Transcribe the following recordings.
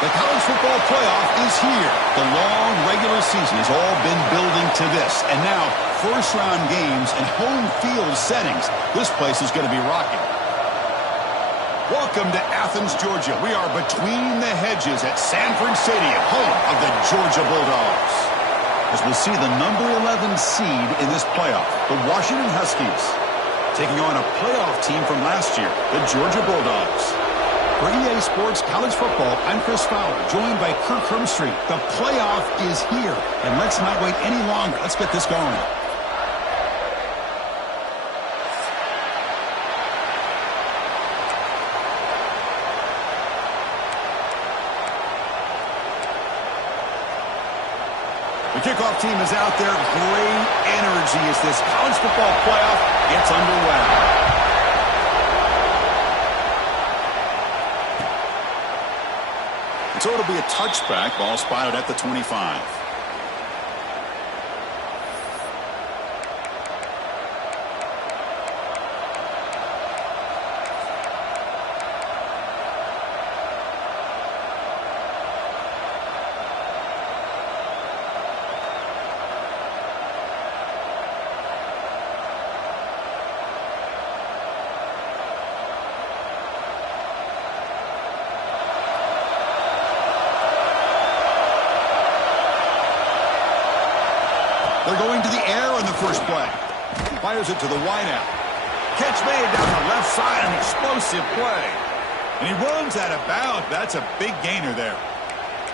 The college football playoff is here. The long regular season has all been building to this. And now, first-round games and home field settings. This place is going to be rocking. Welcome to Athens, Georgia. We are between the hedges at Sanford Stadium, home of the Georgia Bulldogs. As we'll see the number 11 seed in this playoff, the Washington Huskies, taking on a playoff team from last year, the Georgia Bulldogs. For EA Sports College Football, I'm Chris Fowler, joined by Kirk Hermstreet. The playoff is here, and let's not wait any longer. Let's get this going. The kickoff team is out there. Great energy as this college football playoff gets underway. So it'll be a touchback. Ball spotted at the 25. They're going to the air on the first play. Fires it to the wideout. Catch made down the left side, an explosive play. And he runs out of bounds. That's a big gainer there.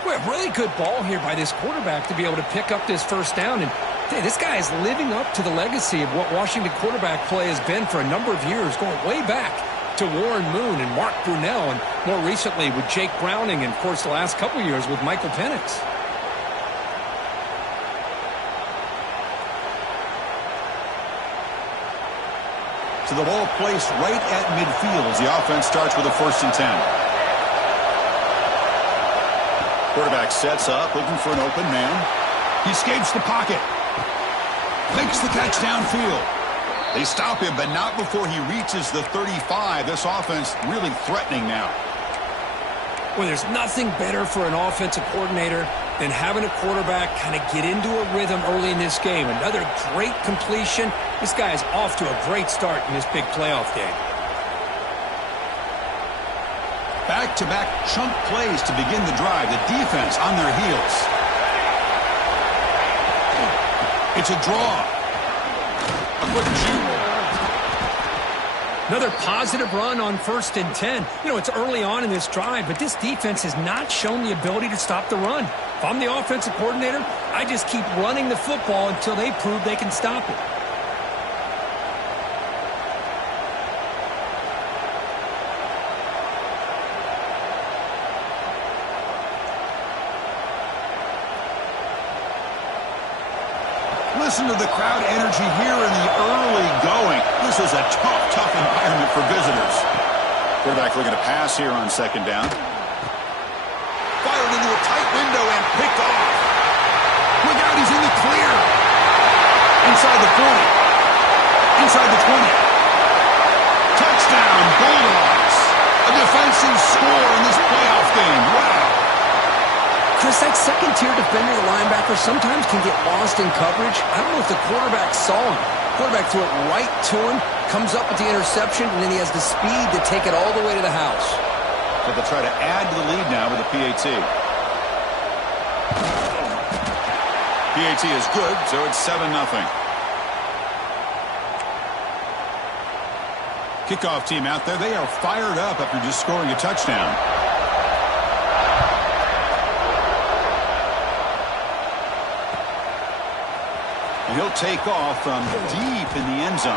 Well, really good ball here by this quarterback to be able to pick up this first down. And hey, this guy is living up to the legacy of what Washington quarterback play has been for a number of years, going way back to Warren Moon and Mark Brunell, and more recently with Jake Browning, and, of course, the last couple of years with Michael Penix. To the ball placed right at midfield as the offense starts with a 1st and 10. Quarterback sets up, looking for an open man. He escapes the pocket. Makes the catch downfield. They stop him, but not before he reaches the 35. This offense really threatening now. Well, there's nothing better for an offensive coordinator than having a quarterback kind of get into a rhythm early in this game. Another great completion. This guy is off to a great start in this big playoff game. Back-to-back chunk plays to begin the drive. The defense on their heels. It's a draw. A quick shoot. Another positive run on 1st and 10. You know, it's early on in this drive, but this defense has not shown the ability to stop the run. If I'm the offensive coordinator, I just keep running the football until they prove they can stop it. Listen to the crowd energy here in the early going. This is a tough environment for visitors. Quarterback looking to pass here on 2nd down. Fired into a tight window and picked off. Look out, he's in the clear. Inside the 40. Inside the 20. Touchdown, Bulldogs. A defensive score in this playoff game. Wow. Chris, that second-tier defender, the linebacker, sometimes can get lost in coverage. I don't know if the quarterback saw him. Quarterback threw it right to him, comes up with the interception, and then he has the speed to take it all the way to the house. So they'll try to add to the lead now with a PAT. PAT is good, so it's 7-0. Kickoff team out there, they are fired up after just scoring a touchdown. And he'll take off from deep in the end zone.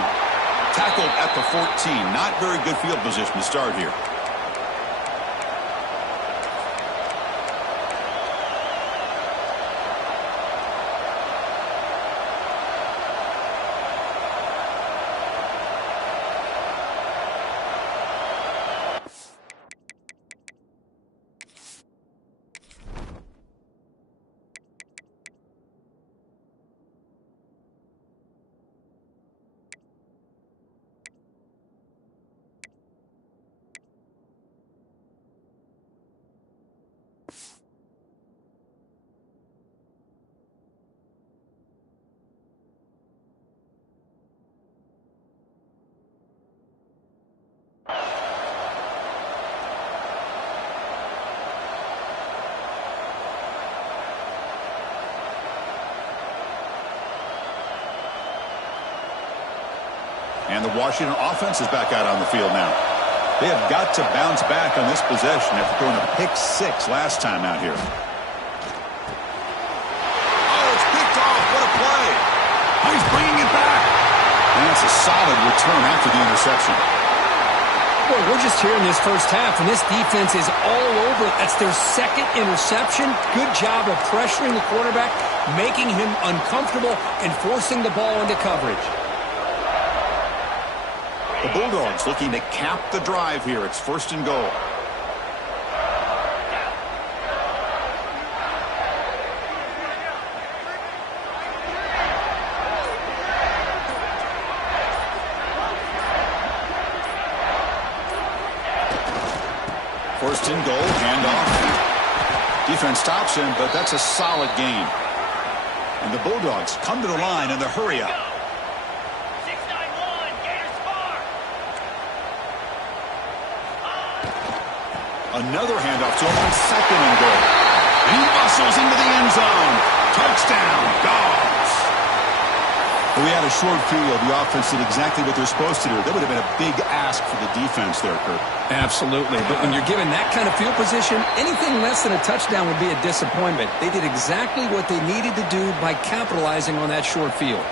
Tackled at the 14. Not very good field position to start here. And the Washington offense is back out on the field now. They have got to bounce back on this possession after throwing a pick 6 last time out here. Oh, it's picked off. What a play. Oh, he's bringing it back. And it's a solid return after the interception. Boy, we're just here in this first half, and this defense is all over. That's their second interception. Good job of pressuring the quarterback, making him uncomfortable, and forcing the ball into coverage. The Bulldogs looking to cap the drive here. It's 1st and goal. First and goal, handoff. Defense stops him, but that's a solid gain. And the Bulldogs come to the line in the hurry up. 6-9-1, Gators score. Another handoff to him on 2nd and goal. And he muscles into the end zone. Touchdown, Dogs. Well, we had a short field. The offense did exactly what they're supposed to do. That would have been a big ask for the defense there, Kurt. Absolutely. But when you're given that kind of field position, anything less than a touchdown would be a disappointment. They did exactly what they needed to do by capitalizing on that short field.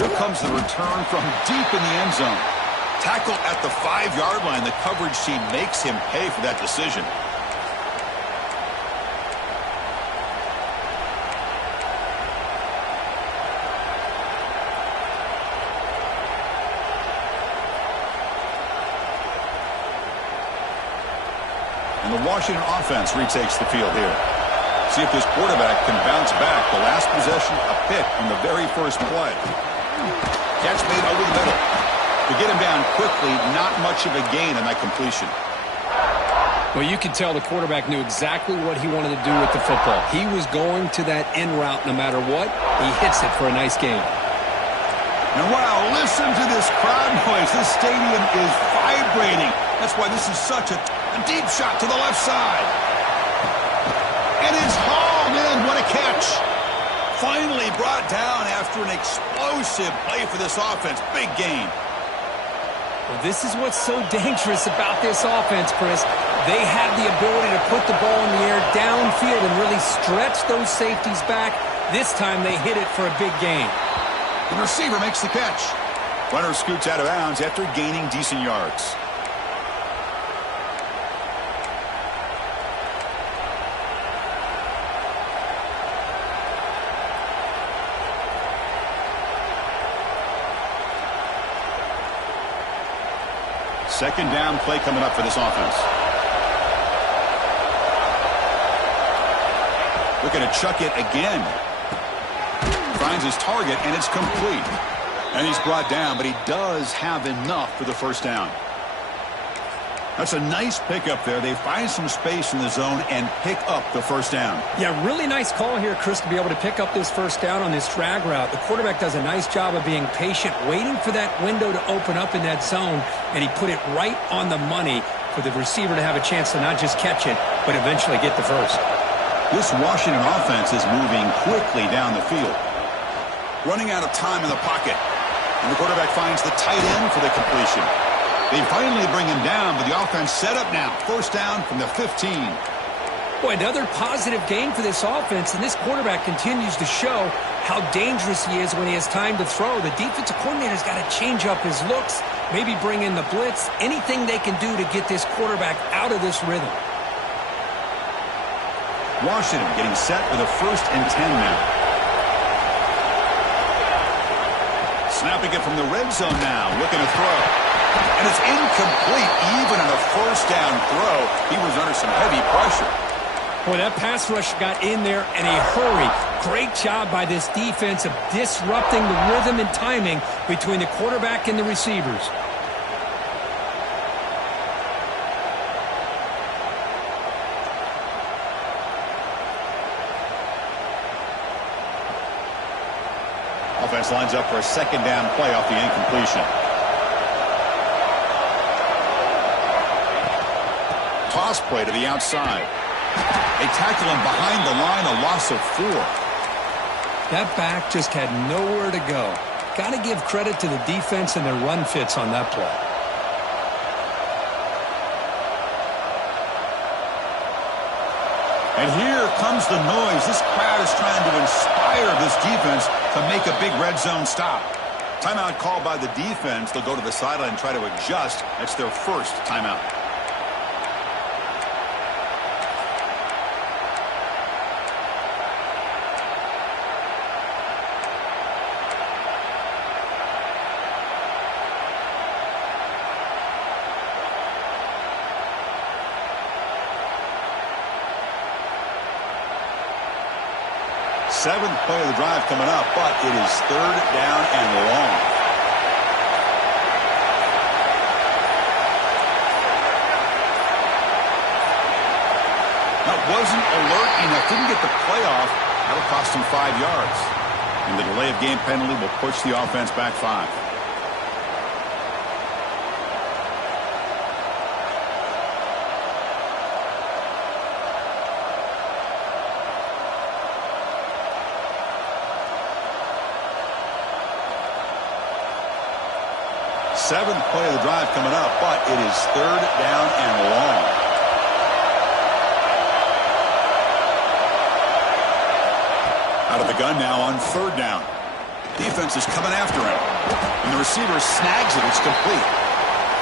Here comes the return from deep in the end zone. Tackle at the 5-yard line. The coverage team makes him pay for that decision. And the Washington offense retakes the field here. See if this quarterback can bounce back. The last possession, a pick on the very first play. Catch made over the middle. To get him down quickly, not much of a gain on that completion. Well, you could tell the quarterback knew exactly what he wanted to do with the football. He was going to that end route no matter what. He hits it for a nice gain. And wow, listen to this crowd noise. This stadium is vibrating. That's why this is such a deep shot to the left side. And it's hauled in. What a catch. Finally brought down after an explosive play for this offense. Big gain. Well, this is what's so dangerous about this offense, Chris. They have the ability to put the ball in the air downfield and really stretch those safeties back. This time they hit it for a big gain. The receiver makes the catch. Runner scoots out of bounds after gaining decent yards. Second down play coming up for this offense. Looking to chuck it again. Finds his target, and it's complete. And he's brought down, but he does have enough for the first down. That's a nice pickup there. They find some space in the zone and pick up the first down. Yeah, really nice call here, Chris, to be able to pick up this first down on this drag route. The quarterback does a nice job of being patient, waiting for that window to open up in that zone, and he put it right on the money for the receiver to have a chance to not just catch it, but eventually get the first. This Washington offense is moving quickly down the field. Running out of time in the pocket. And the quarterback finds the tight end for the completion. They finally bring him down, but the offense set up now. First down from the 15. Boy, another positive gain for this offense, and this quarterback continues to show how dangerous he is when he has time to throw. The defensive coordinator's got to change up his looks, maybe bring in the blitz, anything they can do to get this quarterback out of this rhythm. Washington getting set with a 1st and 10 now. Snapping it from the red zone now, looking to throw. And it's incomplete. Even on a first down throw, he was under some heavy pressure. Boy, that pass rush got in there in a hurry. Great job by this defense of disrupting the rhythm and timing between the quarterback and the receivers. Offense lines up for a second down play off the incompletion. Toss play to the outside. They tackle him behind the line, a loss of 4. That back just had nowhere to go. Got to give credit to the defense and their run fits on that play. And here comes the noise. This crowd is trying to inspire this defense to make a big red zone stop. Timeout called by the defense. They'll go to the sideline and try to adjust. That's their first timeout. Seventh play of the drive coming up, but it is 3rd down and long. That wasn't alert enough. Didn't get the play off. That'll cost him 5 yards. And the delay of game penalty will push the offense back 5. Seventh play of the drive coming up, but it is 3rd down and long. Out of the gun now on 3rd down. Defense is coming after him. And the receiver snags it. It's complete.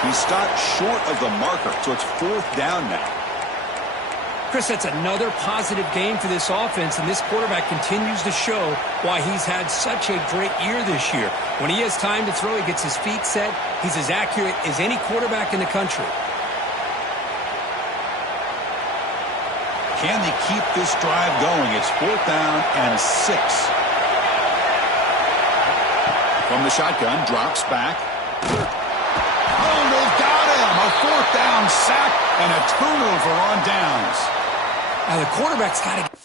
He stopped short of the marker, so it's 4th down now. Chris, that's another positive game for this offense, and this quarterback continues to show why he's had such a great year this year. When he has time to throw, he gets his feet set. He's as accurate as any quarterback in the country. Can they keep this drive going? It's 4th down and 6. From the shotgun, drops back. Oh, they've got him! A 4th down sack and a turnover on downs. Now, the quarterback's got to...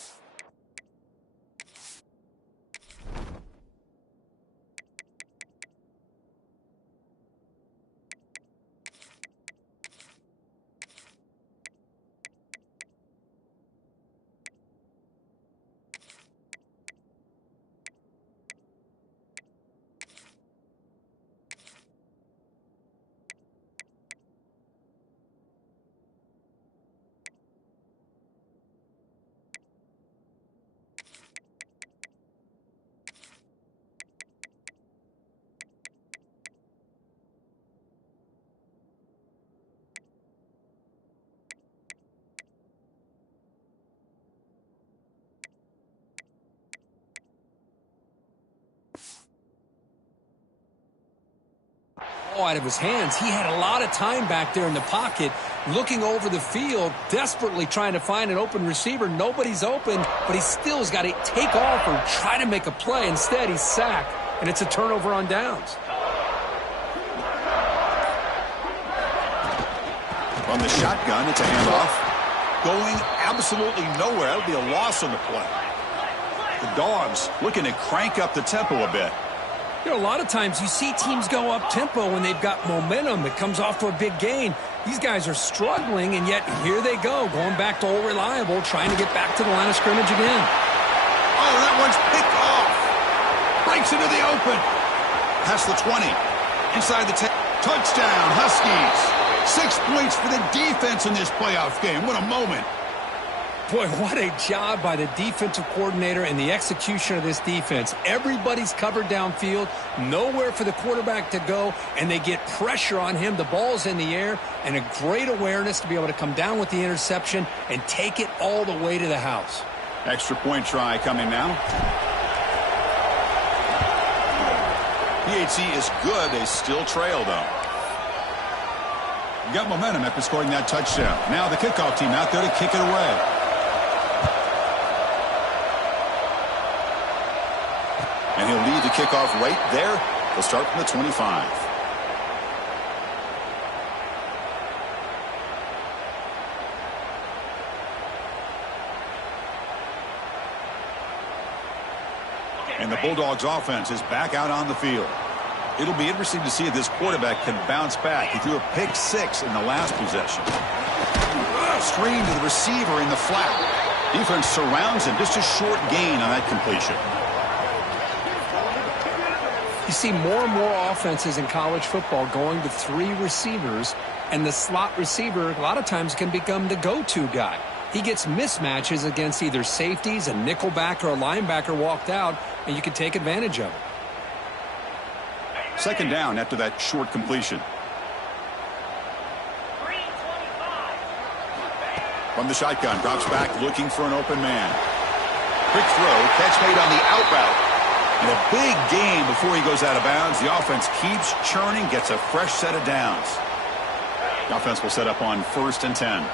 out of his hands. He had a lot of time back there in the pocket, looking over the field, desperately trying to find an open receiver. Nobody's open, but he still has got to take off or try to make a play. Instead, he's sacked, and it's a turnover on downs. On the shotgun, it's a handoff. Going absolutely nowhere. That'll be a loss on the play. The Dogs looking to crank up the tempo a bit. You know, a lot of times you see teams go up-tempo when they've got momentum that comes off to a big gain. These guys are struggling, and yet here they go, going back to old reliable, trying to get back to the line of scrimmage again. Oh, that one's picked off. Breaks into the open. Past the 20. Inside the 10. Touchdown, Huskies. 6 points for the defense in this playoff game. What a moment. Boy, what a job by the defensive coordinator and the execution of this defense. Everybody's covered downfield, nowhere for the quarterback to go, and they get pressure on him. The ball's in the air, and a great awareness to be able to come down with the interception and take it all the way to the house. Extra point try coming now. PHC is good. They still trail, though. You got momentum after scoring that touchdown. Now the kickoff team out there to kick it away. And he'll lead the kickoff right there. He'll start from the 25. And the Bulldogs offense is back out on the field. It'll be interesting to see if this quarterback can bounce back. He threw a pick 6 in the last possession. Screen to the receiver in the flat. Defense surrounds him. Just a short gain on that completion. You see more and more offenses in college football going to 3 receivers, and the slot receiver a lot of times can become the go-to guy. He gets mismatches against either safeties, a nickelback, or a linebacker walked out, and you can take advantage of it. Second down after that short completion. From the shotgun, drops back looking for an open man. Quick throw, catch made on the out route. And a big gain before he goes out of bounds. The offense keeps churning, gets a fresh set of downs. The offense will set up on 1st and 10.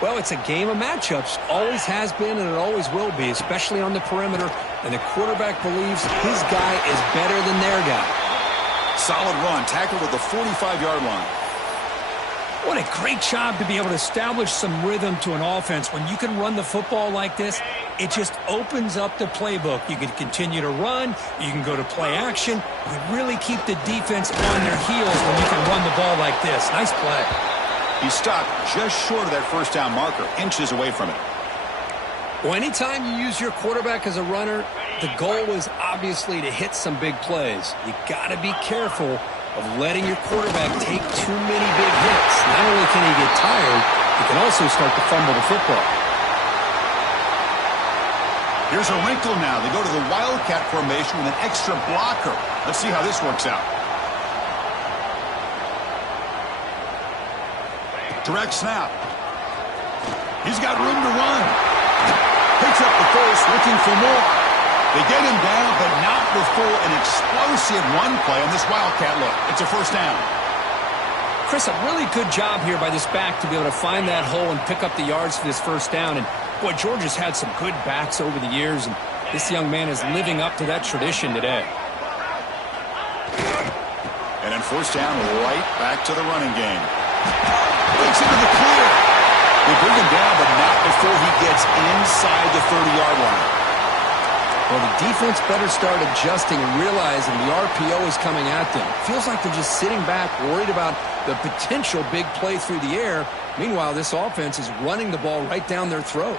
Well, it's a game of matchups. Always has been, and it always will be, especially on the perimeter. And the quarterback believes his guy is better than their guy. Solid run, tackled at the 45-yard line. What a great job to be able to establish some rhythm to an offense. When you can run the football like this, it just opens up the playbook. You can continue to run. You can go to play action. You can really keep the defense on their heels when you can run the ball like this. Nice play. He stopped just short of that first down marker, inches away from it. Well, anytime you use your quarterback as a runner, the goal is obviously to hit some big plays. You got to be careful of letting your quarterback take too many big hits. Not only can he get tired, he can also start to fumble the football. Here's a wrinkle now. They go to the Wildcat formation with an extra blocker. Let's see how this works out. Direct snap. He's got room to run. Picks up the first, looking for more. They get him down, but not before an explosive run play on this Wildcat look. It's a first down. Chris, a really good job here by this back to be able to find that hole and pick up the yards for this first down. And, boy, Georgia's had some good backs over the years, and this young man is living up to that tradition today. And then first down, right back to the running game. Breaks into the clear. They bring him down, but not before he gets inside the 30-yard line. Well, the defense better start adjusting and realizing the RPO is coming at them. Feels like they're just sitting back, worried about the potential big play through the air. Meanwhile, this offense is running the ball right down their throat.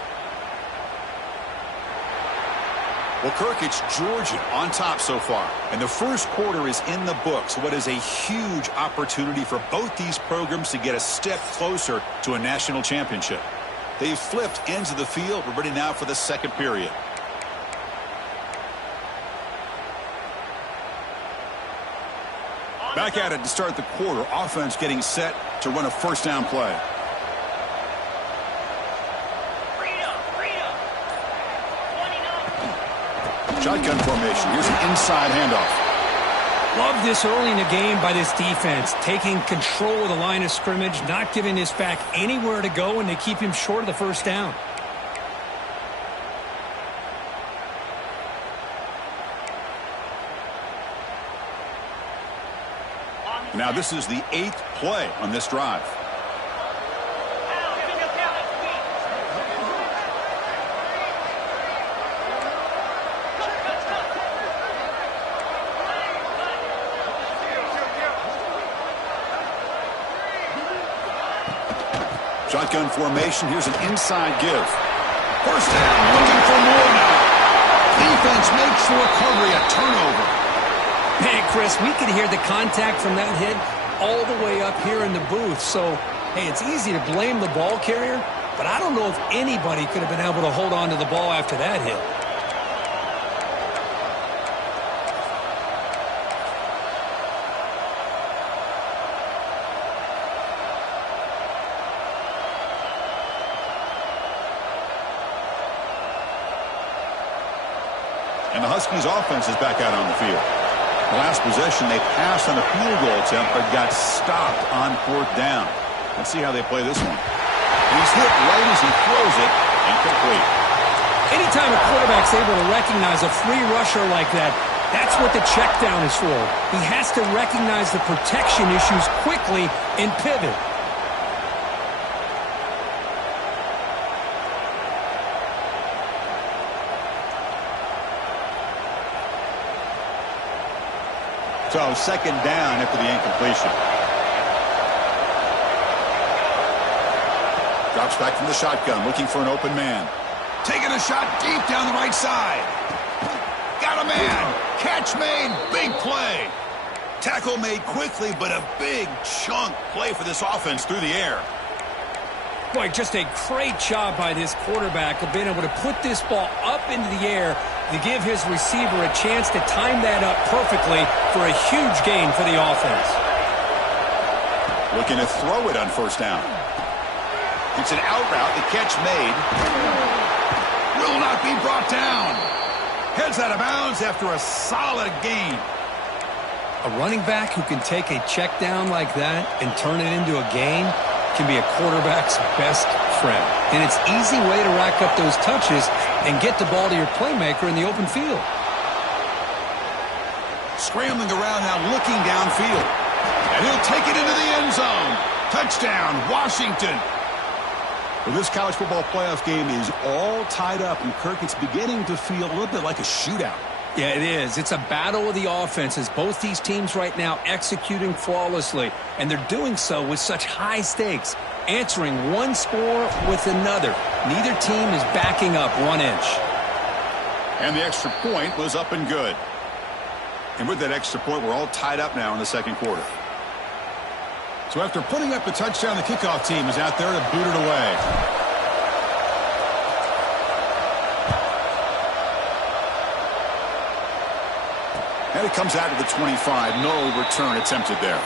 Well, Kirk, it's Georgia on top so far. And the first quarter is in the books. What is a huge opportunity for both these programs to get a step closer to a national championship. They've flipped ends of the field. We're ready now for the second period. Back at it to start the quarter. Offense getting set to run a first down play. Shotgun formation. Here's an inside handoff. Love this early in the game by this defense. Taking control of the line of scrimmage, not giving this back anywhere to go, and they keep him short of the first down. Now this is the 8th play on this drive. Shotgun formation. Here's an inside give. First down, looking for more now. Defense makes the recovery, a turnover. Hey, Chris, we could hear the contact from that hit all the way up here in the booth. So, hey, it's easy to blame the ball carrier, but I don't know if anybody could have been able to hold on to the ball after that hit. And the Huskies offense is back out on the field. Last possession, they passed on a field goal attempt, but got stopped on 4th down. Let's see how they play this one. He's hit right as he throws it, incomplete. Anytime a quarterback's able to recognize a free rusher like that, that's what the check down is for. He has to recognize the protection issues quickly and pivot. So second down after the incompletion. Drops back from the shotgun, looking for an open man. Taking a shot deep down the right side. Got a man. Catch made. Big play. Tackle made quickly, but a big chunk play for this offense through the air. Boy, just a great job by this quarterback of being able to put this ball up into the air to give his receiver a chance to time that up perfectly for a huge gain for the offense. Looking to throw it on first down. It's an out route. The catch made. Will not be brought down. Heads out of bounds after a solid gain. A running back who can take a check down like that and turn it into a gain can be a quarterback's best friend. And it's an easy way to rack up those touches and get the ball to your playmaker in the open field. Scrambling around now, looking downfield. And he'll take it into the end zone. Touchdown, Washington. Well, this college football playoff game is all tied up, and Kirk, it's beginning to feel a little bit like a shootout. Yeah, it is. It's a battle of the offenses. Both these teams right now executing flawlessly, and they're doing so with such high stakes, answering one score with another. Neither team is backing up 1 inch. And the extra point was up and good. And with that extra point, we're all tied up now in the second quarter. So after putting up the touchdown, the kickoff team is out there to boot it away. And it comes out to the 25. No return attempted there.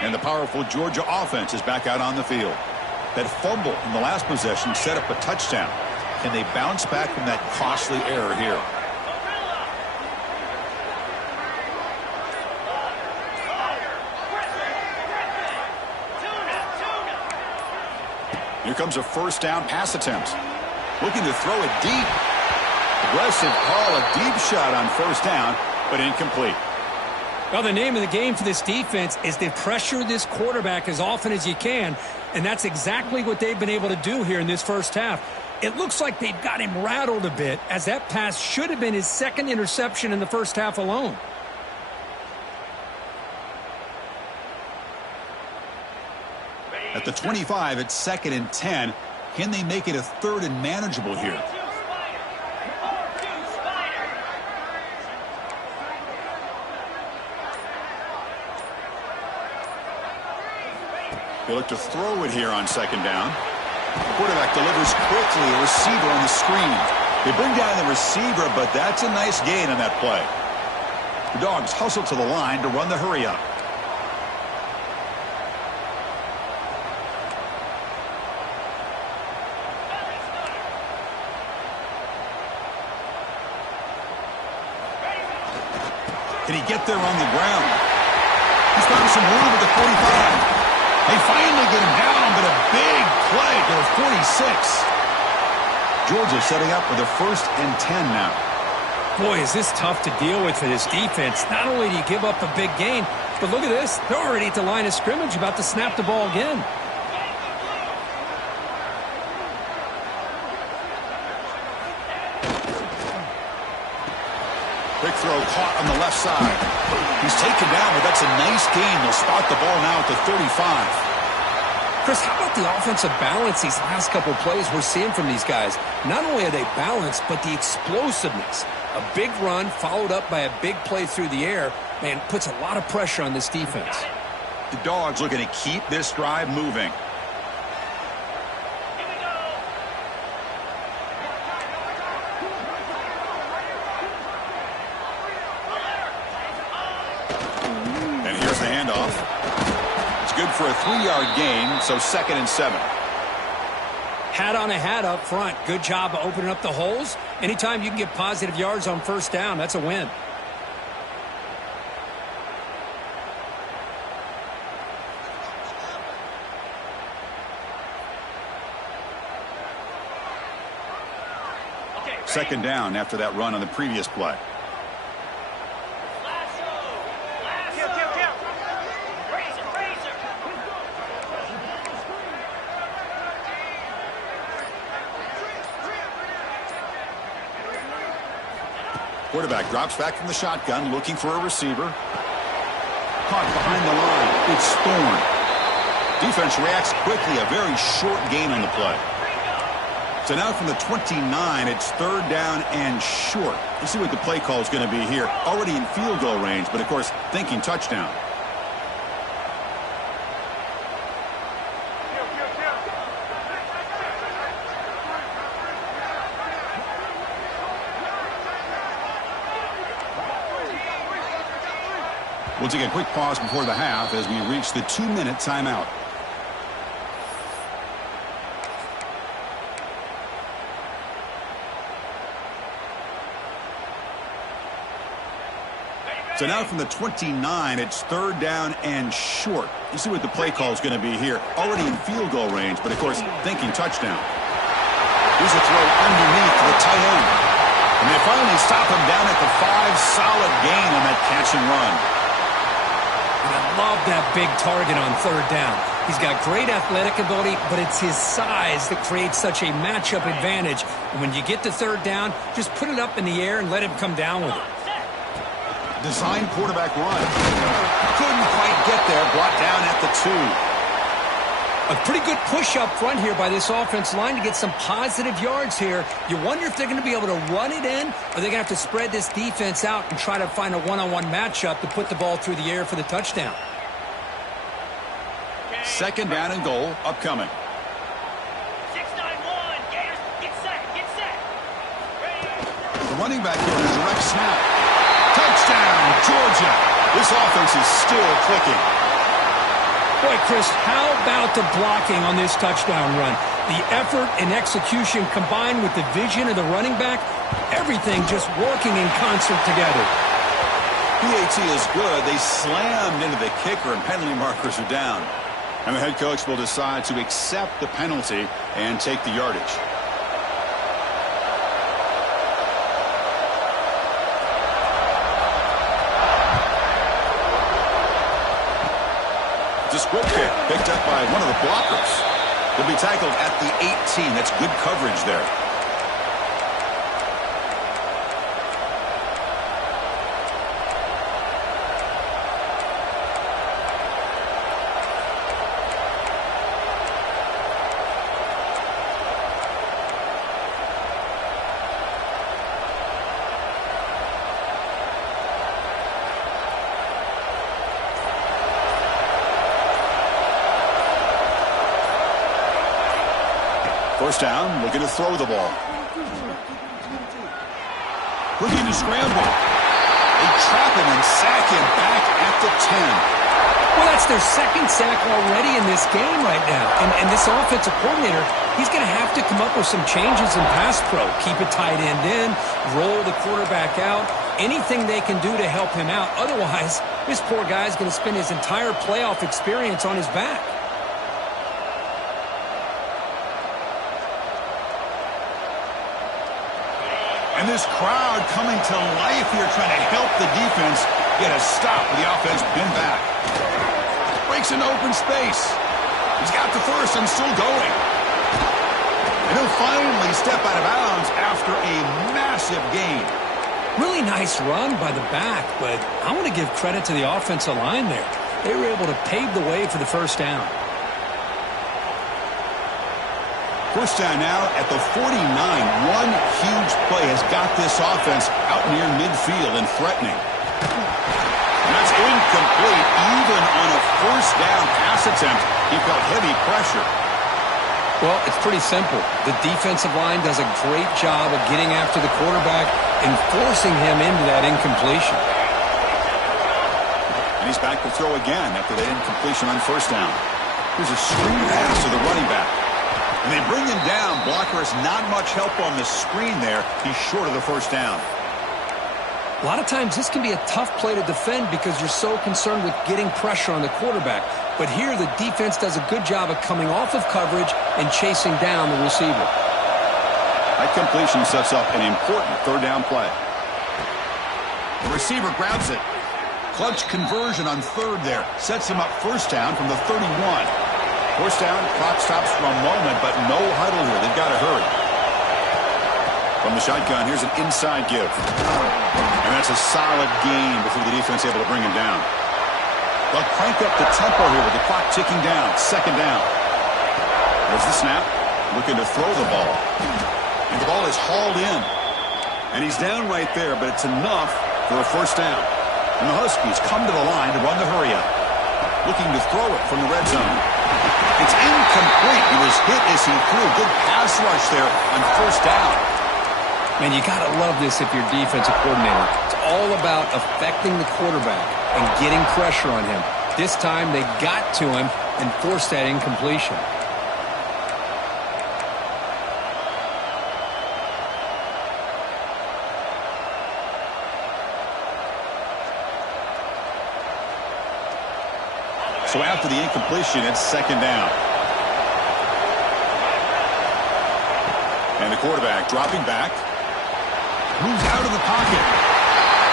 And the powerful Georgia offense is back out on the field. That fumble in the last possession set up a touchdown. Can they bounce back from that costly error here? Here comes a first down pass attempt. Looking to throw it deep. Aggressive call, a deep shot on first down, but incomplete. Well, the name of the game for this defense is to pressure this quarterback as often as you can, and that's exactly what they've been able to do here in this first half. It looks like they've got him rattled a bit, as that pass should have been his second interception in the first half alone. At the 25, it's 2nd and 10. Can they make it a 3rd and manageable here? They look to throw it here on 2nd down. Quarterback delivers quickly, a receiver on the screen. They bring down the receiver, but that's a nice gain on that play. The Dogs hustle to the line to run the hurry up. Can he get there on the ground? He's found some room at the 45. They finally get him down, but a big play to the 46. Georgia setting up with a 1st and 10 now. Boy, is this tough to deal with for this defense. Not only do you give up a big gain, but look at this. They're already at the line of scrimmage, about to snap the ball again. Quick throw caught on the left side. He's taken down, but that's a nice gain. They'll spot the ball now at the 35. Chris, how about the offensive balance these last couple plays we're seeing from these guys? Not only are they balanced, but the explosiveness. A big run followed up by a big play through the air, man, puts a lot of pressure on this defense. The Dogs looking to keep this drive moving. And here's the handoff. It's good for a 3-yard gain, so 2nd and 7. Hat on a hat up front. Good job of opening up the holes. Anytime you can get positive yards on first down, that's a win. Second down after that run on the previous play. Quarterback drops back from the shotgun, looking for a receiver. Caught behind the line. It's Thorne. Defense reacts quickly. A very short gain on the play. So now from the 29, it's third down and short. Let's see what the play call is going to be here. Already in field goal range, but of course, thinking touchdown. We'll take a quick pause before the half as we reach the 2-minute timeout. So now from the 29, it's third down and short. You see what the play call is going to be here. Already in field goal range, but of course, thinking touchdown. Here's a throw underneath the tight end. And they finally stop him down at the 5. Solid gain on that catch and run. And I love that big target on third down. He's got great athletic ability, but it's his size that creates such a matchup advantage. And when you get to third down, just put it up in the air and let him come down with it. Design quarterback run. Couldn't quite get there. Brought down at the 2. A pretty good push up front here by this offense line to get some positive yards here. You wonder if they're going to be able to run it in, or they're going to have to spread this defense out and try to find a one-on-one matchup to put the ball through the air for the touchdown. Second down and goal upcoming. 6-9-1. Gators, get set, get set. Ready. The running back here in a direct snap. Touchdown, Georgia. This offense is still clicking. Boy, Chris, how about the blocking on this touchdown run? The effort and execution combined with the vision of the running back, everything just working in concert together. PAT is good. They slammed into the kicker, and penalty markers are down. And the head coach will decide to accept the penalty and take the yardage. The squib kick picked up by one of the blockers. He'll be tackled at the 18. That's good coverage there. First down, looking to throw the ball. Looking to scramble. They trap him and sack him back at the 10. Well, that's their second sack already in this game right now. And this offensive coordinator, he's going to have to come up with some changes in pass pro. Keep a tight end in, roll the quarterback out, anything they can do to help him out. Otherwise, this poor guy's going to spend his entire playoff experience on his back. And this crowd coming to life here, trying to help the defense get a stop with the offense pinned back. Breaks into open space. He's got the first and still going. And he'll finally step out of bounds after a massive gain. Really nice run by the back, but I want to give credit to the offensive line there. They were able to pave the way for the first down. First down now at the 49. One huge play has got this offense out near midfield and threatening. And that's incomplete. Even on a first down pass attempt, he felt heavy pressure. Well, it's pretty simple. The defensive line does a great job of getting after the quarterback and forcing him into that incompletion. And he's back to throw again after that incompletion on first down. Here's a screen pass to the running back. And they bring him down. Blocker has not much help on the screen there. He's short of the first down. A lot of times this can be a tough play to defend because you're so concerned with getting pressure on the quarterback. But here the defense does a good job of coming off of coverage and chasing down the receiver. That completion sets up an important third down play. The receiver grabs it. Clutch conversion on third there. Sets him up first down from the 31. First down, clock stops for a moment, but no huddle here. They've got to hurry. From the shotgun, here's an inside give. That's a solid gain before the defense able to bring him down. They'll crank up the tempo here with the clock ticking down. Second down. There's the snap. Looking to throw the ball. And the ball is hauled in. And he's down right there, but it's enough for a first down. And the Huskies come to the line to run the hurry-up. Looking to throw it from the red zone. It's incomplete. He was hit as he threw. Good pass rush there on first down. Man, you got to love this if you're defensive coordinator. It's all about affecting the quarterback and getting pressure on him. This time they got to him and forced that incompletion. So after the incompletion, it's second down. And the quarterback dropping back. Moves out of the pocket.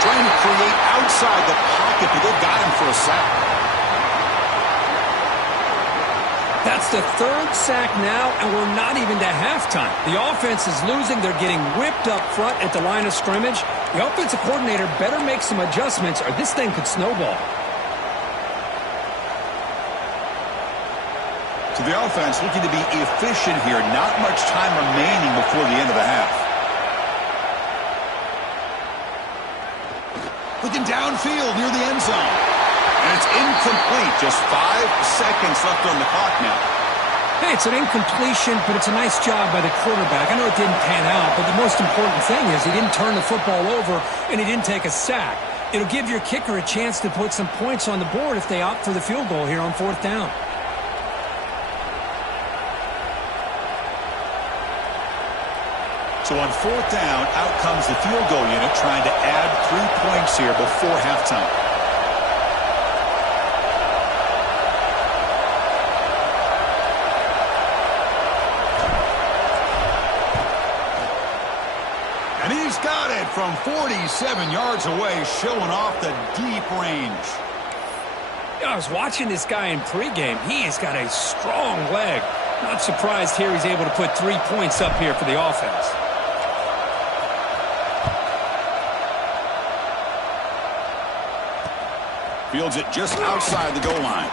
Trying to create outside the pocket, but they've got him for a sack. That's the third sack now, and we're not even to halftime. The offense is losing. They're getting whipped up front at the line of scrimmage. The offensive coordinator better make some adjustments, or this thing could snowball. So the offense looking to be efficient here. Not much time remaining before the end of the half. Looking downfield near the end zone. And it's incomplete. Just 5 seconds left on the clock now. Hey, it's an incompletion, but it's a nice job by the quarterback. I know it didn't pan out, but the most important thing is he didn't turn the football over and he didn't take a sack. It'll give your kicker a chance to put some points on the board if they opt for the field goal here on fourth down. So on fourth down, out comes the field goal unit trying to add 3 points here before halftime. And he's got it from 47 yards away, showing off the deep range. I was watching this guy in pregame. He has got a strong leg. Not surprised here he's able to put 3 points up here for the offense. Fields it just outside the goal line.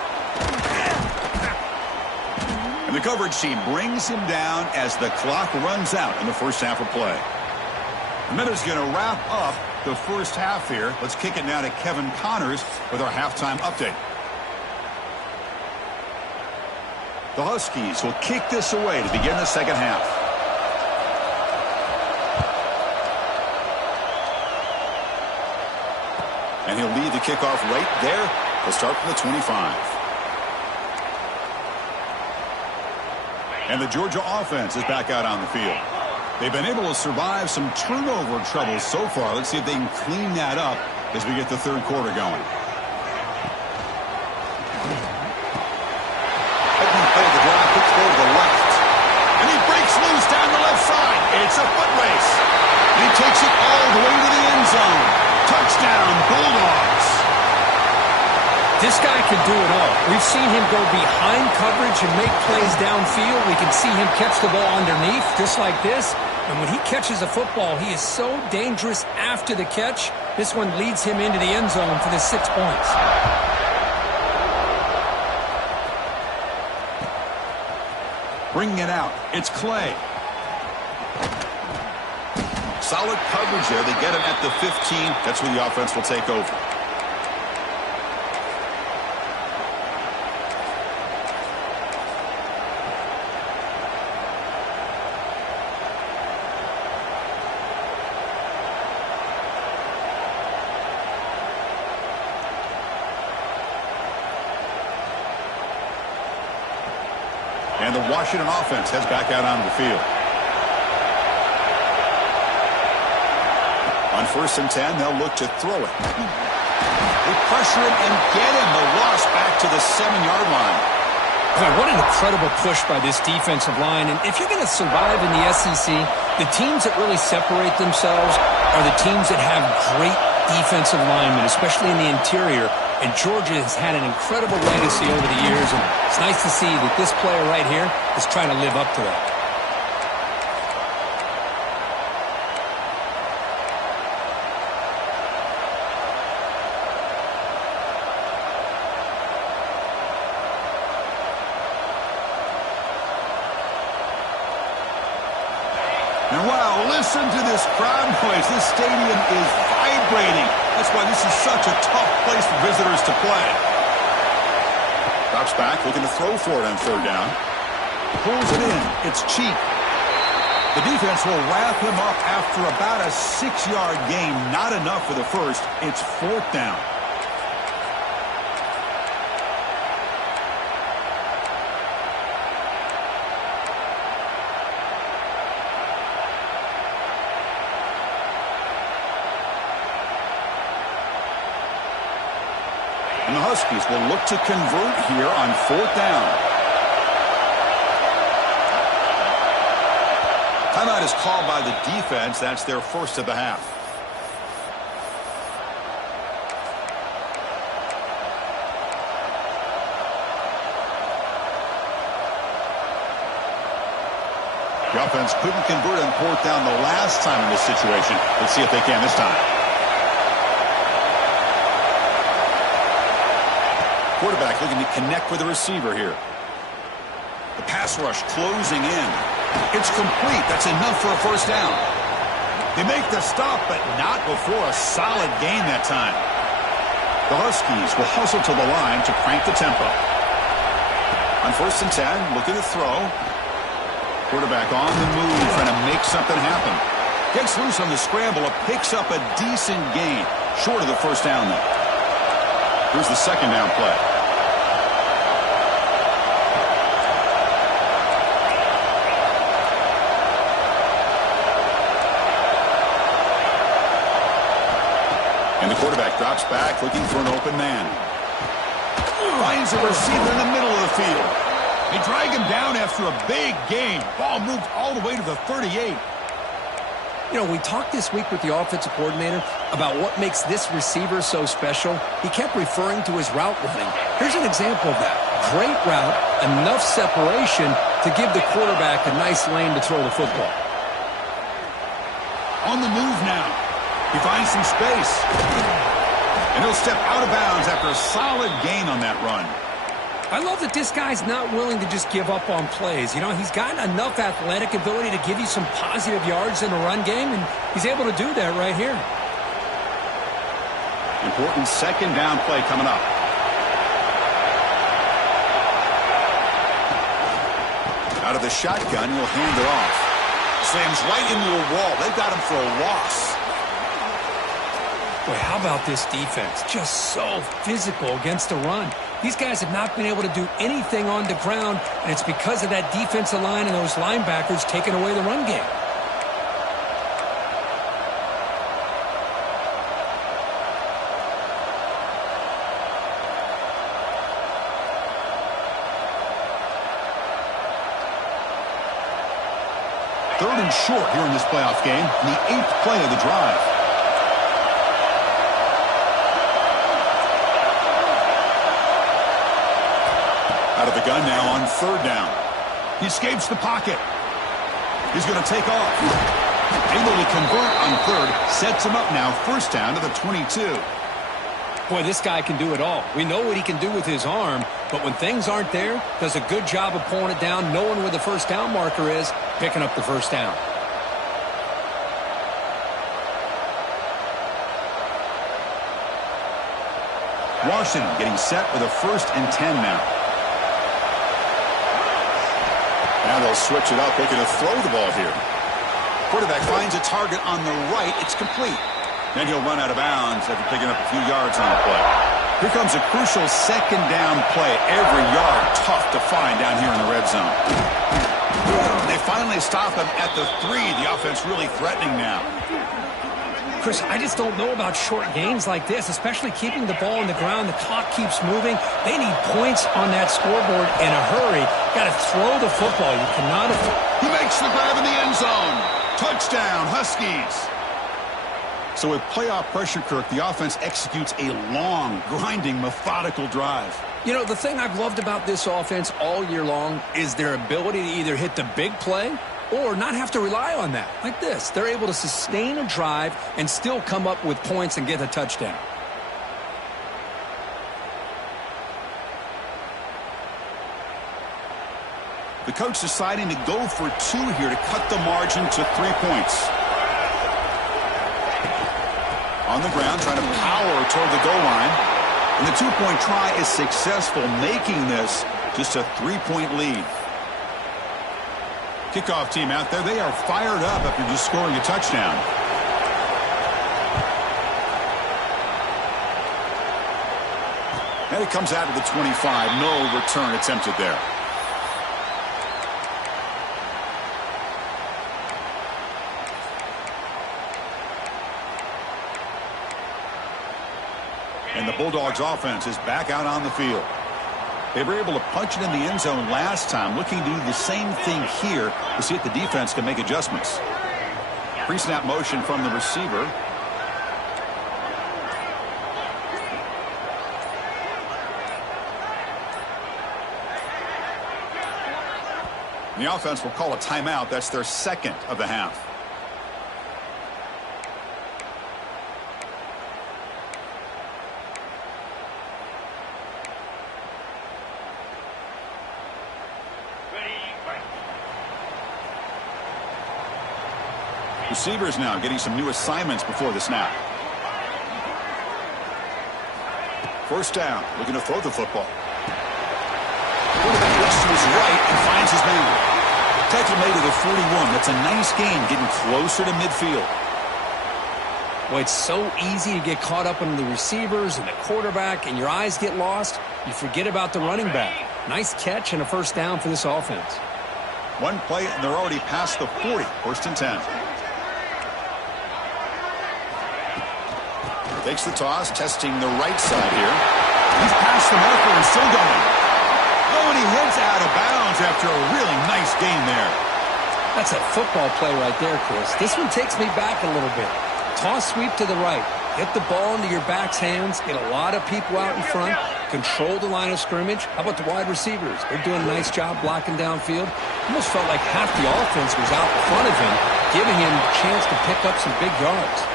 And the coverage team brings him down as the clock runs out in the first half of play. And that is going to wrap up the first half here. Let's kick it now to Kevin Connors with our halftime update. The Huskies will kick this away to begin the second half. And he'll lead the kickoff right there. He'll start from the 25. And the Georgia offense is back out on the field. They've been able to survive some turnover troubles so far. Let's see if they can clean that up as we get the third quarter going. Opening play of the drive, quick throw to the left. And he breaks loose down the left side. It's a foot race. And he takes it all the way to the end zone. Touchdown, Bulldogs. This guy can do it all. We've seen him go behind coverage and make plays downfield. We can see him catch the ball underneath just like this. And when he catches a football, he is so dangerous after the catch. This one leads him into the end zone for the 6 points. Bringing it out. It's Clay. Solid coverage there. They get him at the 15. That's where the offense will take over. And the Washington offense heads back out onto the field. On 1st and 10, they'll look to throw it. They pressure him and get him. The loss back to the 7-yard line. What an incredible push by this defensive line. And if you're going to survive in the SEC, the teams that really separate themselves are the teams that have great defensive linemen, especially in the interior. And Georgia has had an incredible legacy over the years. And it's nice to see that this player right here is trying to live up to that. And wow, listen to this crowd noise. This stadium is vibrating. That's why this is such a tough place for visitors to play. Drops back, looking to throw for it on third down. Pulls it in. It's cheap. The defense will wrap him up after about a 6-yard gain. Not enough for the first. It's fourth down. And the Huskies will look to convert here on fourth down. Timeout is called by the defense. That's their first of the half. The offense couldn't convert on fourth down the last time in this situation. Let's see if they can this time. Quarterback looking to connect with the receiver here. The pass rush closing in. It's complete. That's enough for a first down. They make the stop, but not before a solid gain that time. The Huskies will hustle to the line to crank the tempo. On first and 10, looking to throw. Quarterback on the move, trying to make something happen. Gets loose on the scramble, picks up a decent gain. Short of the first down, though. Here's the second down play. And the quarterback drops back, looking for an open man. Finds a receiver in the middle of the field. They drag him down after a big gain. Ball moved all the way to the 38. You know, we talked this week with the offensive coordinator about what makes this receiver so special. He kept referring to his route running. Here's an example of that. Great route, enough separation to give the quarterback a nice lane to throw the football. On the move now. He finds some space. And he'll step out of bounds after a solid gain on that run. I love that this guy's not willing to just give up on plays. You know, he's got enough athletic ability to give you some positive yards in the run game, and he's able to do that right here. Important second down play coming up. Out of the shotgun, he'll hand it off. Slams right into a wall. They've got him for a loss. Boy, how about this defense? Just so physical against the run. These guys have not been able to do anything on the ground, and it's because of that defensive line and those linebackers taking away the run game. Third and short here in this playoff game, the 8th play of the drive. Out of the gun now on third down. He escapes the pocket. He's going to take off. Able to convert on third. Sets him up now. First down to the 22. Boy, this guy can do it all. We know what he can do with his arm, but when things aren't there, does a good job of pulling it down, knowing where the first down marker is, picking up the first down. Washington getting set with a first and 10 now. Now they'll switch it up, looking to throw the ball here. Quarterback finds a target on the right. It's complete. Then he'll run out of bounds after picking up a few yards on the play. Here comes a crucial second down play. Every yard tough to find down here in the red zone. They finally stop him at the 3. The offense really threatening now. Chris, I just don't know about short gains like this, especially keeping the ball on the ground. The clock keeps moving. They need points on that scoreboard in a hurry. Got to throw the football. You cannot afford. He makes the grab in the end zone. Touchdown, Huskies. So with playoff pressure, Kirk, the offense executes a long, grinding, methodical drive. You know, the thing I've loved about this offense all year long is their ability to either hit the big play or not have to rely on that. Like this, they're able to sustain a drive and still come up with points and get a touchdown. The coach deciding to go for 2 here to cut the margin to 3 points. On the ground, trying to power toward the goal line. And the 2-point try is successful, making this just a 3-point lead. Kickoff team out there, they are fired up after just scoring a touchdown. And it comes out of the 25. No return attempted there. And the Bulldogs offense is back out on the field. They were able to punch it in the end zone last time, looking to do the same thing here to see if the defense can make adjustments. Pre-snap motion from the receiver. And the offense will call a timeout. That's their second of the half. Receivers now getting some new assignments before the snap. First down, looking to throw the football. Quarterback looks to his right and finds his man. Tackle made to the 41. That's a nice gain, getting closer to midfield. Well, it's so easy to get caught up in the receivers and the quarterback, and your eyes get lost. You forget about the running back. Nice catch and a first down for this offense. One play, and they're already past the 40. First and 10. Takes the toss, testing the right side here. He's past the marker and still going. Oh, and he heads out of bounds after a really nice gain there. That's a football play right there, Chris. This one takes me back a little bit. Toss sweep to the right. Get the ball into your back's hands. Get a lot of people out in front. Control the line of scrimmage. How about the wide receivers? They're doing a nice job blocking downfield. Almost felt like half the offense was out in front of him, giving him a chance to pick up some big yards.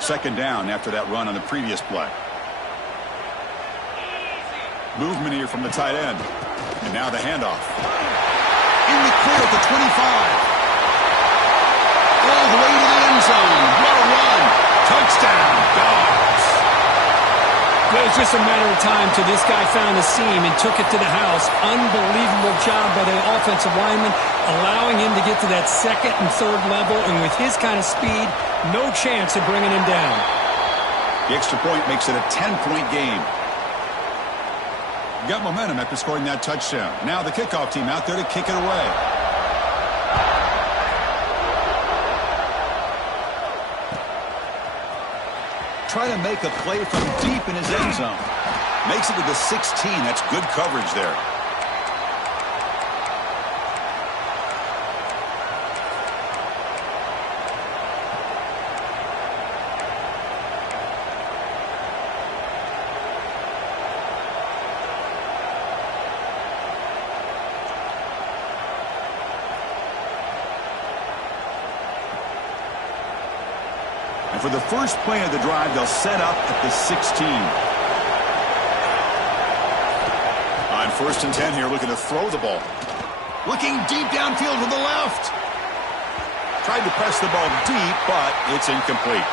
Second down after that run on the previous play. Movement here from the tight end. And now the handoff. In the clear at the 25. All the way to the end zone. What a run. Touchdown, Dogs. Well, it was just a matter of time till this guy found the seam and took it to the house. Unbelievable job by the offensive lineman, allowing him to get to that second and third level. And with his kind of speed, no chance of bringing him down. The extra point makes it a 10-point game. Got momentum after scoring that touchdown. Now the kickoff team out there to kick it away. Try to make a play from deep in his end zone. Makes it to the 16. That's good coverage there. For the first play of the drive, they'll set up at the 16. On first and 10 here, looking to throw the ball. Looking deep downfield to the left. Tried to press the ball deep, but it's incomplete.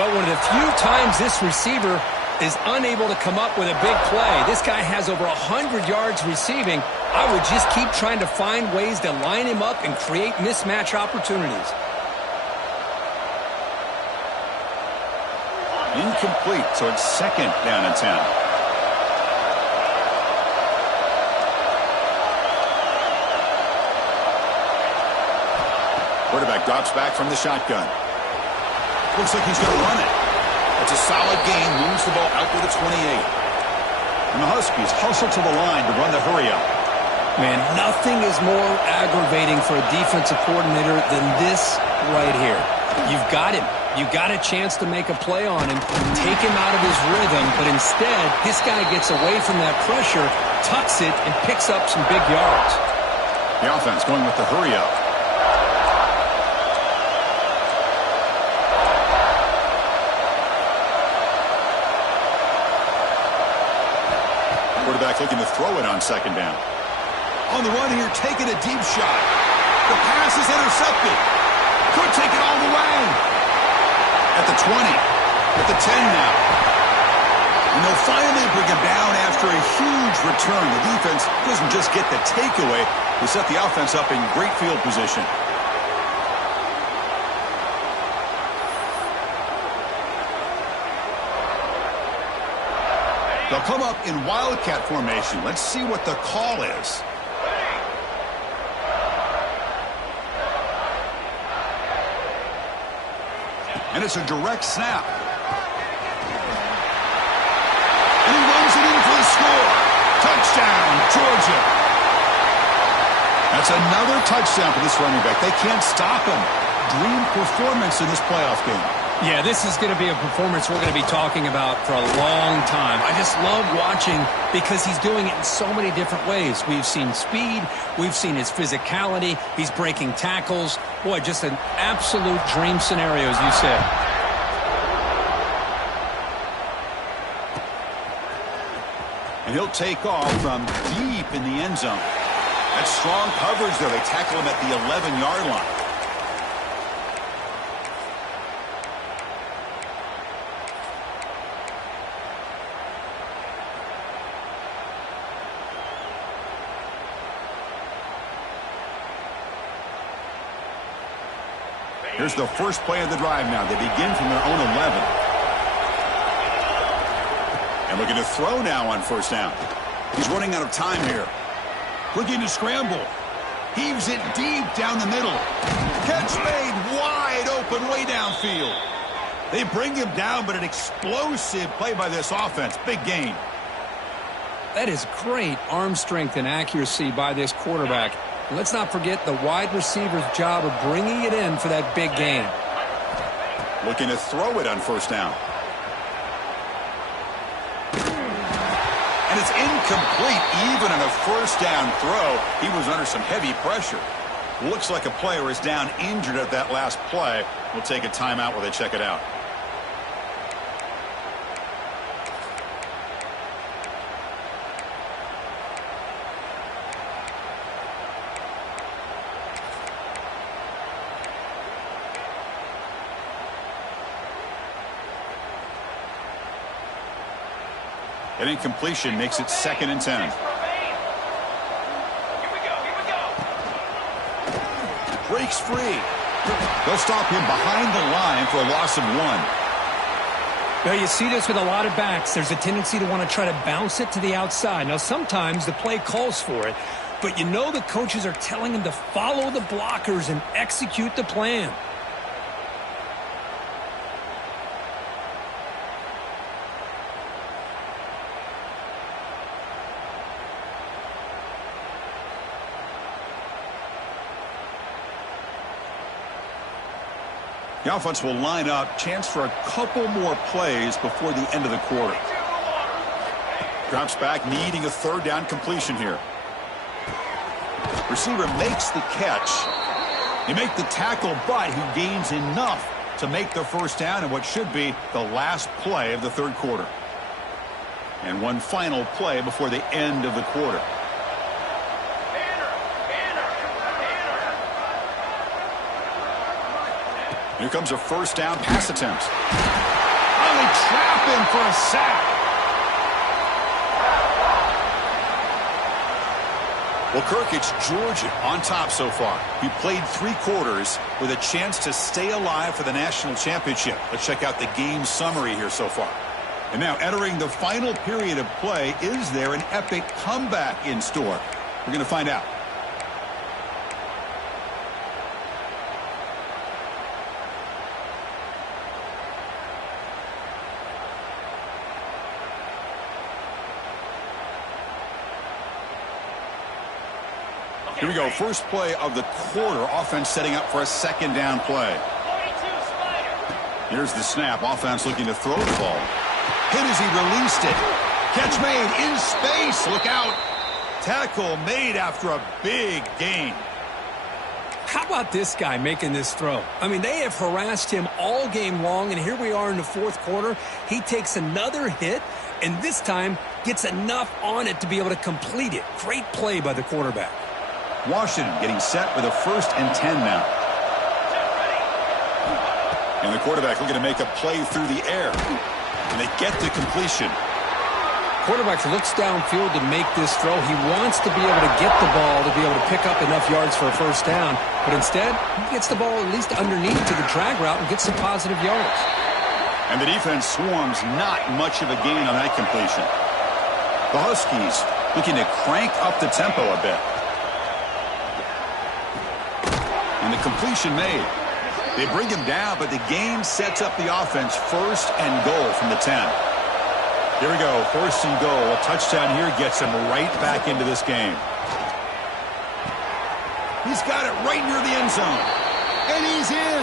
Well, one of the few times this receiver is unable to come up with a big play. This guy has over 100 yards receiving. I would just keep trying to find ways to line him up and create mismatch opportunities. Incomplete, so it's second down and 10. Quarterback drops back from the shotgun. Looks like he's going to run it. It's a solid gain, moves the ball out to the 28. And the Huskies hustle to the line to run the hurry-up. Man, nothing is more aggravating for a defensive coordinator than this right here. You've got him. You got a chance to make a play on him, take him out of his rhythm, but instead, this guy gets away from that pressure, tucks it, and picks up some big yards. The offense going with the hurry-up. quarterback looking to throw it on second down. On the run here, taking a deep shot. The pass is intercepted. Could take it all the way. At the 20. At the 10 now. And they'll finally bring him down after a huge return. The defense doesn't just get the takeaway. They set the offense up in great field position. They'll come up in wildcat formation. Let's see what the call is. And it's a direct snap. And he runs it in for the score. Touchdown, Georgia. That's another touchdown for this running back. They can't stop him. Dream performance in this playoff game. Yeah, this is going to be a performance we're going to be talking about for a long time. I just love watching because he's doing it in so many different ways. We've seen speed. We've seen his physicality. He's breaking tackles. Boy, just an absolute dream scenario, as you said. And he'll take off from deep in the end zone. That's strong coverage, though. They tackle him at the 11-yard line. Here's the first play of the drive now. They begin from their own 11. And looking to throw now on first down. He's running out of time here. Looking to scramble. Heaves it deep down the middle. Catch made wide open way downfield. They bring him down, but an explosive play by this offense. Big gain. That is great arm strength and accuracy by this quarterback. And let's not forget the wide receiver's job of bringing it in for that big gain. Looking to throw it on first down. And it's incomplete. Even on a first down throw, he was under some heavy pressure. Looks like a player is down injured at that last play. We'll take a timeout while they check it out. An incompletion makes it 2nd and 10. Breaks free. They'll stop him behind the line for a loss of 1. Well, you see this with a lot of backs. There's a tendency to want to try to bounce it to the outside. Now, sometimes the play calls for it, but you know the coaches are telling him to follow the blockers and execute the plan. The offense will line up. Chance for a couple more plays before the end of the quarter. Drops back, needing a 3rd down completion here. Receiver makes the catch. He makes the tackle, but he gains enough to make the first down in what should be the last play of the 3rd quarter. And one final play before the end of the quarter. Here comes a first down pass attempt. Oh, they trap him for a sack. Well, Kirk, it's Georgia on top so far. He played 3 quarters with a chance to stay alive for the national championship. Let's check out the game summary here so far. And now entering the final period of play, is there an epic comeback in store? We're going to find out. Here we go. First play of the quarter. Offense setting up for a 2nd down play. Here's the snap. Offense looking to throw the ball. Hit as he released it. Catch made in space. Look out. Tackle made after a big gain. How about this guy making this throw? I mean, they have harassed him all game long, and here we are in the 4th quarter. He takes another hit, and this time gets enough on it to be able to complete it. Great play by the quarterback. Washington getting set with a 1st and 10 now. And the quarterback looking to make a play through the air. And they get the completion. Quarterback looks downfield to make this throw. He wants to be able to get the ball to be able to pick up enough yards for a 1st down. But instead, he gets the ball at least underneath to the drag route and gets some positive yards. And the defense swarms, not much of a gain on that completion. The Huskies looking to crank up the tempo a bit. And the completion made. They bring him down, but the game sets up the offense 1st and goal from the 10. Here we go, 1st and goal. A touchdown here gets him right back into this game. He's got it right near the end zone. And he's in.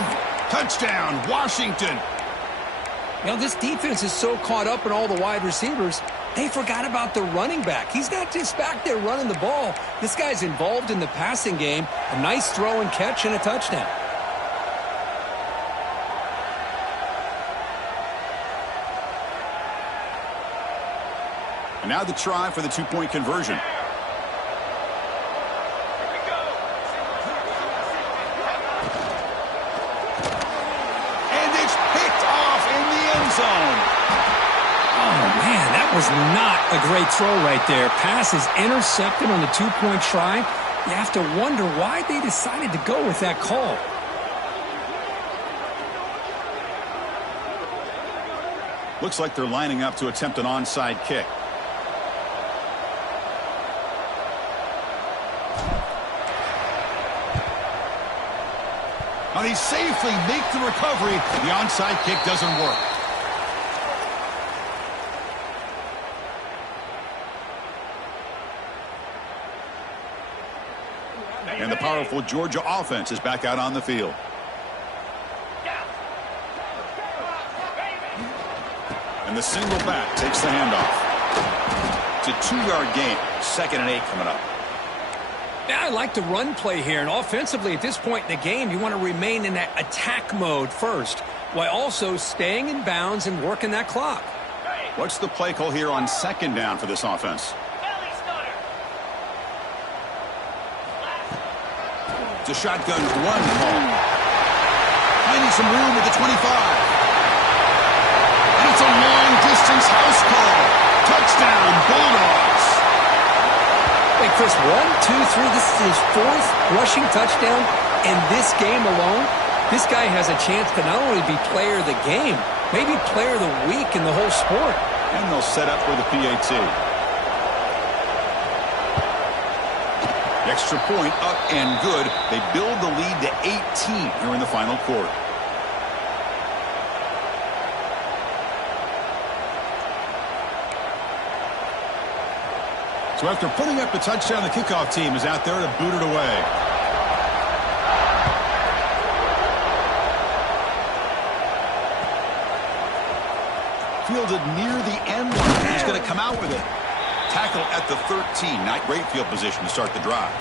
Touchdown, Washington. You know, this defense is so caught up in all the wide receivers, they forgot about the running back. He's not just back there running the ball. This guy's involved in the passing game. A nice throw and catch and a touchdown. And now the try for the 2-point conversion. And it's picked off in the end zone. Oh, man, that was not a great throw right there. Pass is intercepted on the 2-point try. You have to wonder why they decided to go with that call. Looks like they're lining up to attempt an onside kick. Now they safely make the recovery. The onside kick doesn't work. And the powerful Georgia offense is back out on the field. And the single back takes the handoff. It's a 2-yard gain. 2nd and 8 coming up. Yeah, I like the run play here. And offensively, at this point in the game, you want to remain in that attack mode first, while also staying in bounds and working that clock. What's the play call here on 2nd down for this offense? It's a shotgun run call. Finding some room at the 25. And it's a long-distance house call. Touchdown, Bulldogs. Hey, Chris, 1, 2, 3. This is his 4th rushing touchdown in this game alone. This guy has a chance to not only be player of the game, maybe player of the week in the whole sport. And they'll set up for the PAT. Extra point up and good. They build the lead to 18 here in the final quarter. So after putting up the touchdown, the kickoff team is out there to boot it away. Fielded near the end line. He's going to come out with it. Tackle at the 13. Not great field position to start the drive.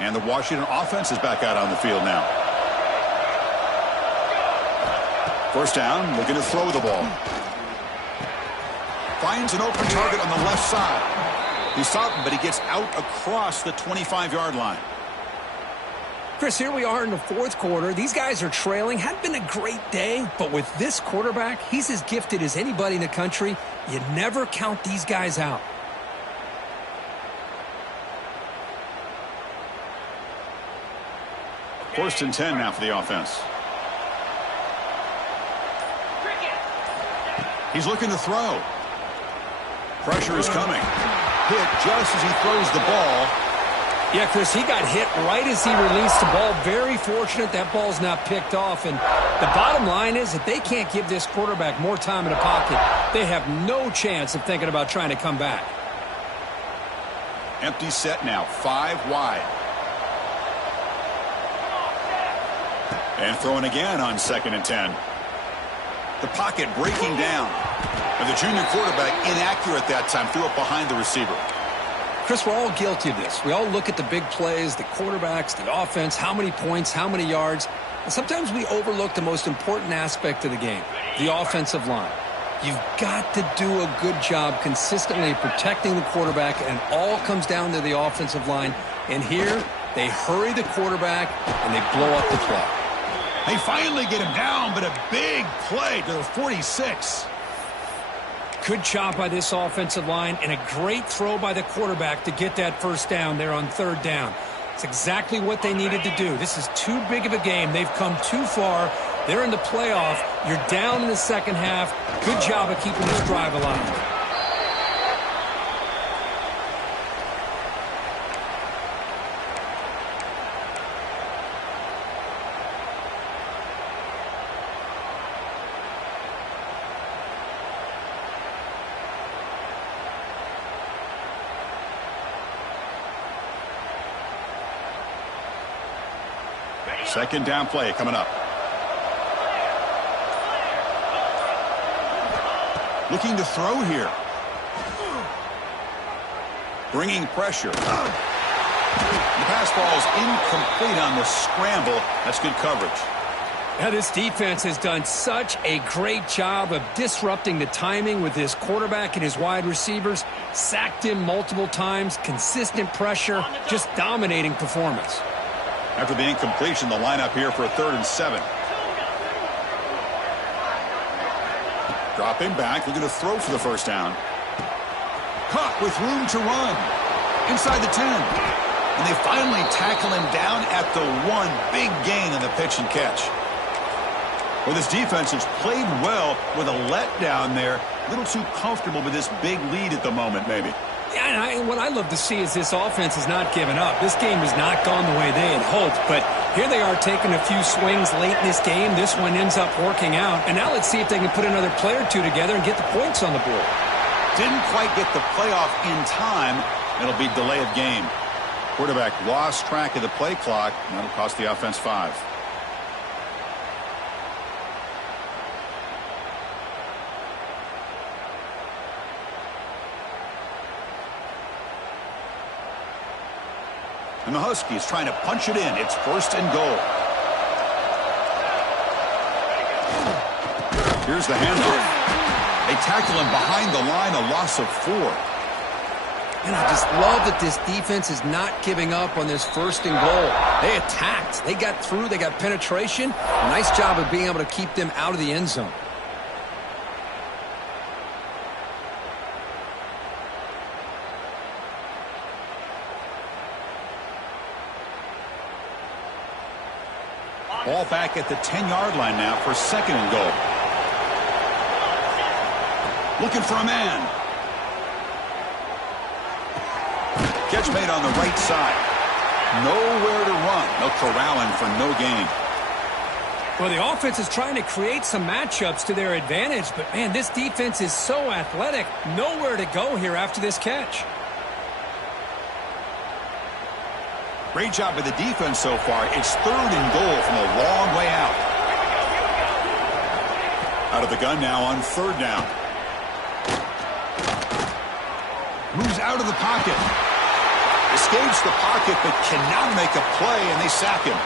And the Washington offense is back out on the field now. 1st down, looking to throw the ball. Finds an open target on the left side. He's stopped, but he gets out across the 25-yard line. Chris, here we are in the 4th quarter. These guys are trailing. Hadn't been a great day, but with this quarterback, he's as gifted as anybody in the country. You never count these guys out. First and 10 now for the offense. He's looking to throw. Pressure is coming. Hit just as he throws the ball. Yeah, Chris, he got hit right as he released the ball. Very fortunate that ball's not picked off. And the bottom line is that they can't give this quarterback more time in the pocket. They have no chance of thinking about trying to come back. Empty set now, 5 wide. And throwing again on 2nd and 10. The pocket breaking down. And the junior quarterback inaccurate that time, threw it behind the receiver. Chris, we're all guilty of this. We all look at the big plays, the quarterbacks, the offense, how many points, how many yards. And sometimes we overlook the most important aspect of the game, the offensive line. You've got to do a good job consistently protecting the quarterback, and it all comes down to the offensive line. And here, they hurry the quarterback, and they blow up the play. They finally get him down, but a big play to the 46. Good job by this offensive line, and a great throw by the quarterback to get that first down there on 3rd down. It's exactly what they needed to do. This is too big of a game. They've come too far. They're in the playoff. You're down in the second half. Good job of keeping this drive alive. Second down play coming up. Looking to throw here. Bringing pressure. The pass ball is incomplete on the scramble. That's good coverage. Now, this defense has done such a great job of disrupting the timing with his quarterback and his wide receivers. Sacked him multiple times. Consistent pressure. Just dominating performance. After the incompletion, the lineup here for a 3rd and 7. Dropping back, looking to throw for the first down. Caught with room to run. Inside the 10. And they finally tackle him down at the 1. Big gain on the pitch and catch. Well, this defense has played well with a letdown there. A little too comfortable with this big lead at the moment, maybe. Yeah, and what I love to see is this offense has not given up. This game has not gone the way they had hoped, but here they are taking a few swings late in this game. This one ends up working out, and now let's see if they can put another play or two together and get the points on the board. Didn't quite get the playoff in time. It'll be delay of game. Quarterback lost track of the play clock, and that'll cost the offense 5. And the Huskies trying to punch it in. It's 1st and goal. Here's the handoff. They tackle him behind the line, a loss of 4. And I just love that this defense is not giving up on this 1st and goal. They attacked. They got through. They got penetration. A nice job of being able to keep them out of the end zone. Ball back at the 10-yard line now for 2nd and goal. Looking for a man. Catch made on the right side. Nowhere to run. No corralling for no gain. Well, the offense is trying to create some matchups to their advantage, but, man, this defense is so athletic. Nowhere to go here after this catch. Great job by the defense so far. It's 3rd and goal from a long way out. Out of the gun now on 3rd down. Moves out of the pocket. Escapes the pocket but cannot make a play, and they sack him.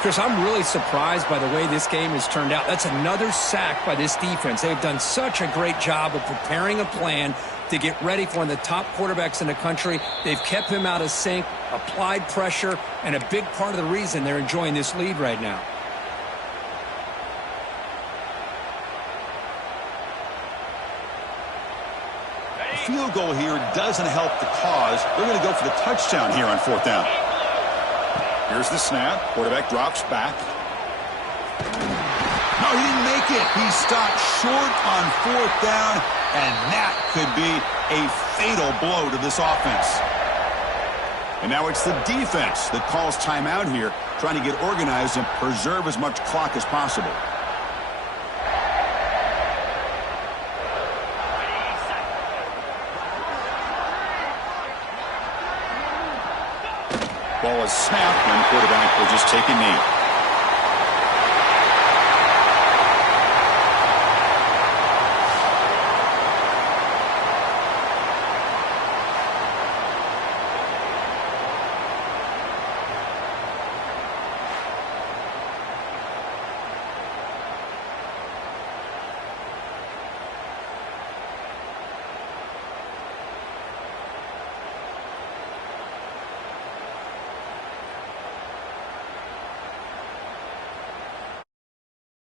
Chris, I'm really surprised by the way this game has turned out. That's another sack by this defense. They've done such a great job of preparing a plan to get ready for one of the top quarterbacks in the country. They've kept him out of sync, applied pressure, and a big part of the reason they're enjoying this lead right now. A field goal here doesn't help the cause. They're going to go for the touchdown here on 4th down. Here's the snap. Quarterback drops back. No, he didn't make it. He stopped short on 4th down, and that could be a fatal blow to this offense. And now it's the defense that calls timeout here, trying to get organized and preserve as much clock as possible. Ball is snapped, and quarterback will just take a knee.